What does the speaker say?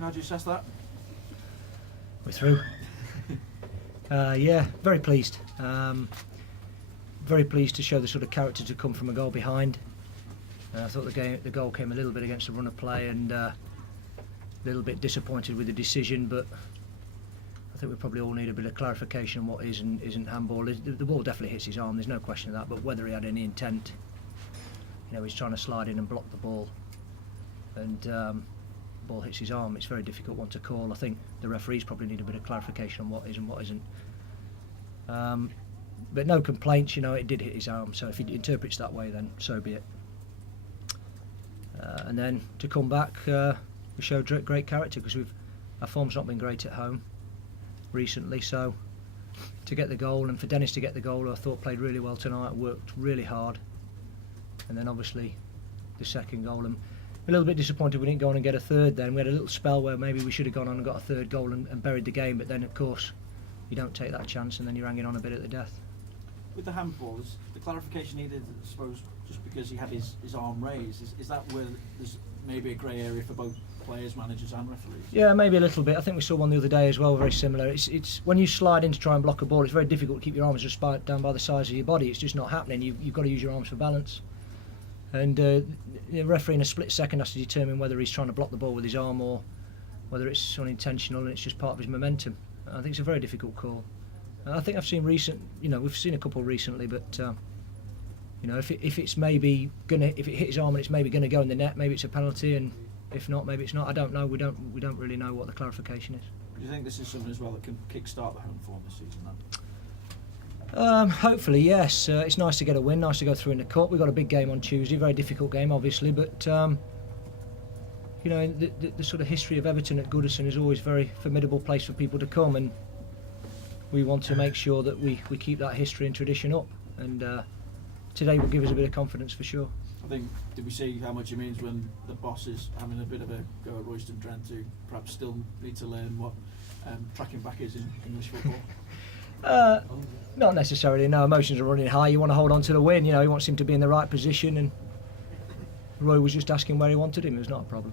How do you assess that? We're through. Yeah, very pleased. Very pleased to show the sort of character to come from a goal behind. I thought the goal came a little bit against the run of play, and a little bit disappointed with the decision. But I think we probably all need a bit of clarification on what is and isn't handball. The ball definitely hits his arm. There's no question of that. But whether he had any intent, he's trying to slide in and block the ball, and ball hits his arm. It's a very difficult one to call. I think the referees probably need a bit of clarification on what is and what isn't. But no complaints, it did hit his arm, so if he interprets that way, then so be it. And then to come back, we showed great character, because our form's not been great at home recently, so to get the goal, and for Dennis to get the goal, I thought played really well tonight, worked really hard, and then obviously the second goal. And a little bit disappointed we didn't go on and get a third then. We had a little spell where maybe we should have gone on and got a third goal and buried the game, but then of course you don't take that chance, and then you're hanging on a bit at the death. With the handball, is the clarification needed, I suppose, just because he had his arm raised? Is that where there's maybe a grey area for both players, managers and referees? Yeah, maybe a little bit. I think we saw one the other day as well, very similar. It's when you slide in to try and block a ball, it's very difficult to keep your arms just down by the size of your body. It's just not happening. You've got to use your arms for balance. And the referee in a split second has to determine whether he's trying to block the ball with his arm or whether it's unintentional and it's just part of his momentum. I think it's a very difficult call. I think I've seen we've seen a couple recently, but if it's maybe if it hit his arm and it's maybe gonna go in the net, maybe it's a penalty, and if not, maybe it's not. I don't know. We don't really know what the clarification is. Do you think this is something as well that can kick-start the home form this season then? Hopefully, yes. It's nice to get a win, nice to go through in the cup. We've got a big game on Tuesday, very difficult game, obviously, but the sort of history of Everton at Goodison is always a very formidable place for people to come, and we want to make sure that we keep that history and tradition up, and today will give us a bit of confidence for sure. I think, did we see how much it means when the boss is having a bit of a go at Royston Trent, who perhaps still need to learn what tracking back is in English football? Not necessarily, no. Emotions are running high. You want to hold on to the win. He wants him to be in the right position, and Roy was just asking where he wanted him. It was not a problem.